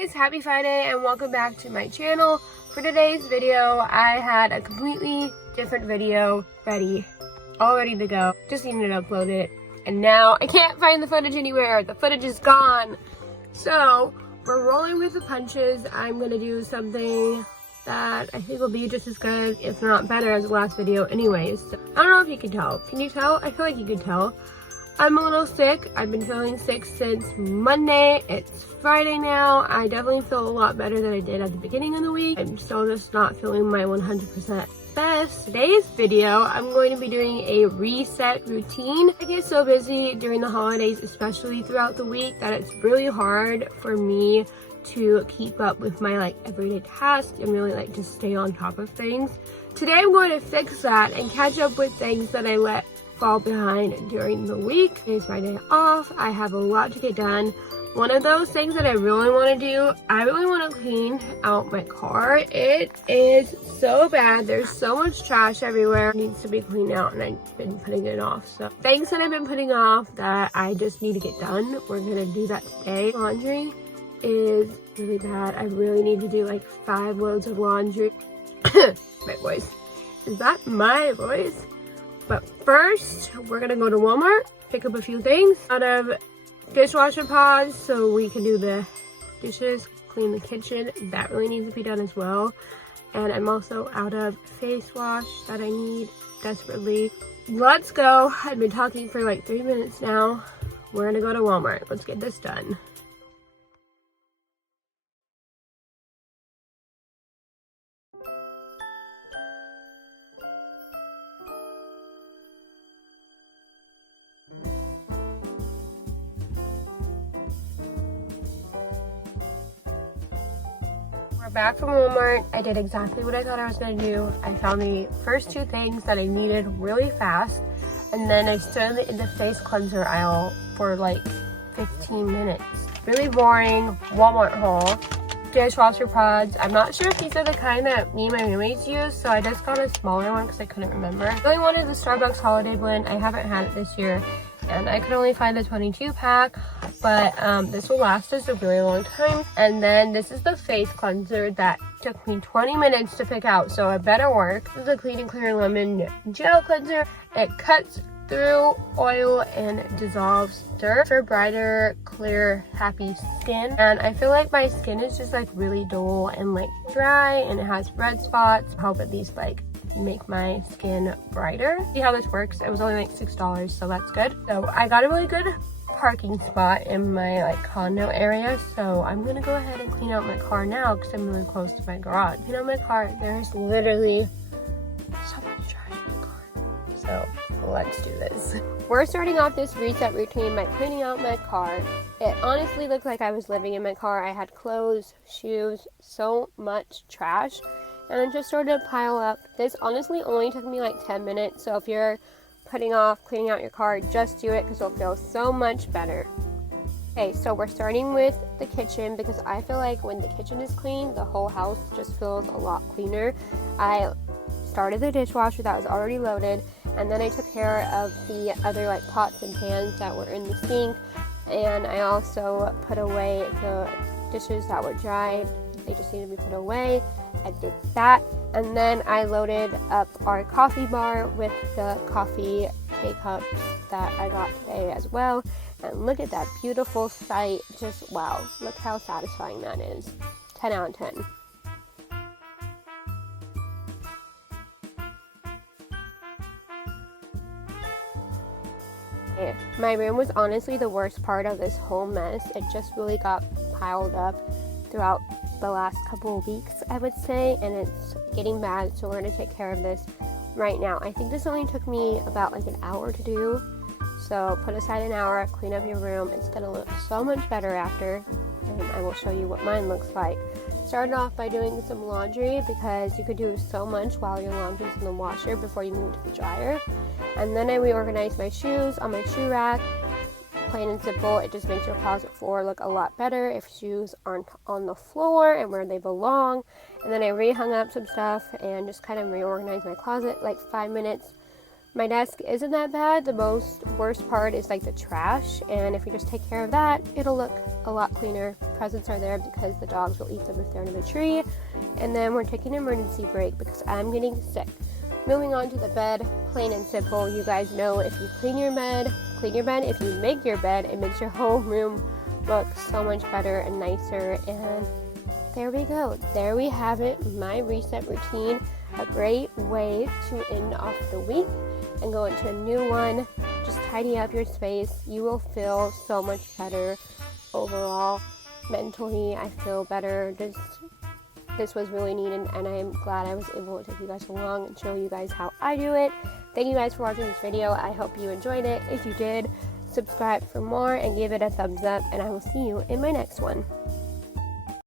guys, happy Friday and welcome back to my channel. For today's video, I had a completely different video all ready to go. Just needed to upload it, and now I can't find the footage anywhere. The footage is gone. So we're rolling with the punches. I'm gonna do something that I think will be just as good, if not better, as the last video anyways. So, I don't know if you can tell. Can you tell? I feel like you can tell. I'm a little sick. I've been feeling sick since Monday. It's Friday now. I definitely feel a lot better than I did at the beginning of the week. I'm still just not feeling my 100% best. Today's video, I'm going to be doing a reset routine. I get so busy during the holidays, especially throughout the week, that it's really hard for me to keep up with my everyday tasks and really just stay on top of things. Today I'm going to fix that and catch up with things that I let fall behind during the week. Today's my day off. I have a lot to get done. One of those things that I really want to do, I really want to clean out my car. It is so bad. There's so much trash everywhere. It needs to be cleaned out, and I've been putting it off. So things that I've been putting off that I just need to get done, we're gonna do that today. Laundry is really bad. I really need to do 5 loads of laundry. My voice. Is that my voice? But first, we're gonna go to Walmart, pick up a few things out of dishwasher pods so we can do the dishes, clean the kitchen. That really needs to be done as well. And I'm also out of face wash that I need desperately. Let's go. I've been talking for 3 minutes now. We're gonna go to Walmart. Let's get this done. We're back from Walmart. I did exactly what I thought I was going to do. I found the first 2 things that I needed really fast, and then I stood in the face cleanser aisle for 15 minutes. Really boring Walmart haul. Dishwasher pods. I'm not sure if these are the kind that me and my roommates use, so I just got a smaller one because I couldn't remember. I really wanted the Starbucks Holiday Blend. I haven't had it this year, and I could only find the 22 pack, but this will last us a really long time. And then this is the face cleanser that took me 20 minutes to pick out, so it better work. This is a Clean and Clear Lemon Gel Cleanser. It cuts through oil and dissolves dirt for brighter, clear, happy skin. And I feel like my skin is just really dull and dry, and it has red spots. I hope at least make my skin brighter. See how this works. It was only $6, so that's good. So I got a really good parking spot in my condo area, so I'm gonna go ahead and clean out my car now because I'm really close to my garage. Clean out my car. There's literally so much trash in the car. So let's do this. We're starting off this reset routine by cleaning out my car. It honestly looked like I was living in my car. I had clothes, shoes, so much trash, and it just started to pile up. This honestly only took me 10 minutes, so if you're putting off cleaning out your car, just do it because it'll feel so much better. Okay, so we're starting with the kitchen because I feel like when the kitchen is clean, the whole house just feels a lot cleaner. I started the dishwasher that was already loaded, and then I took care of the other pots and pans that were in the sink, and I also put away the dishes that were dried. They just need to be put away. I did that, and then I loaded up our coffee bar with the coffee K-cups that I got today as well. And look at that beautiful sight. Just wow, look how satisfying that is. 10 out of 10. My room was honestly the worst part of this whole mess. It just really got piled up throughout the last couple of weeks, I would say, and it's getting bad, so we're going to take care of this right now. I think this only took me about an hour to do, so put aside an hour, clean up your room. It's going to look so much better after, and I will show you what mine looks like. Started off by doing some laundry because you could do so much while your laundry's in the washer before you move to the dryer. And then I reorganized my shoes on my shoe rack. Plain and simple. It just makes your closet floor look a lot better if shoes aren't on the floor and where they belong. And then I rehung up some stuff and just kind of reorganized my closet. 5 minutes My desk isn't that bad. The worst part is like the trash, and if we just take care of that, it'll look a lot cleaner. Presents are there because the dogs will eat them if they're under the tree. And then we're taking an emergency break because I'm getting sick. Moving on to the bed, plain and simple. You guys know if you clean your bed. If you make your bed, it makes your whole room look so much better and nicer. And there we go. There we have it, my reset routine. A great way to end off the week and go into a new one. Just tidy up your space. You will feel so much better overall. Mentally, I feel better. This was really needed, and I'm glad I was able to take you guys along and show you guys how I do it. Thank you guys for watching this video. I hope you enjoyed it. If you did, subscribe for more and give it a thumbs up, and I will see you in my next one.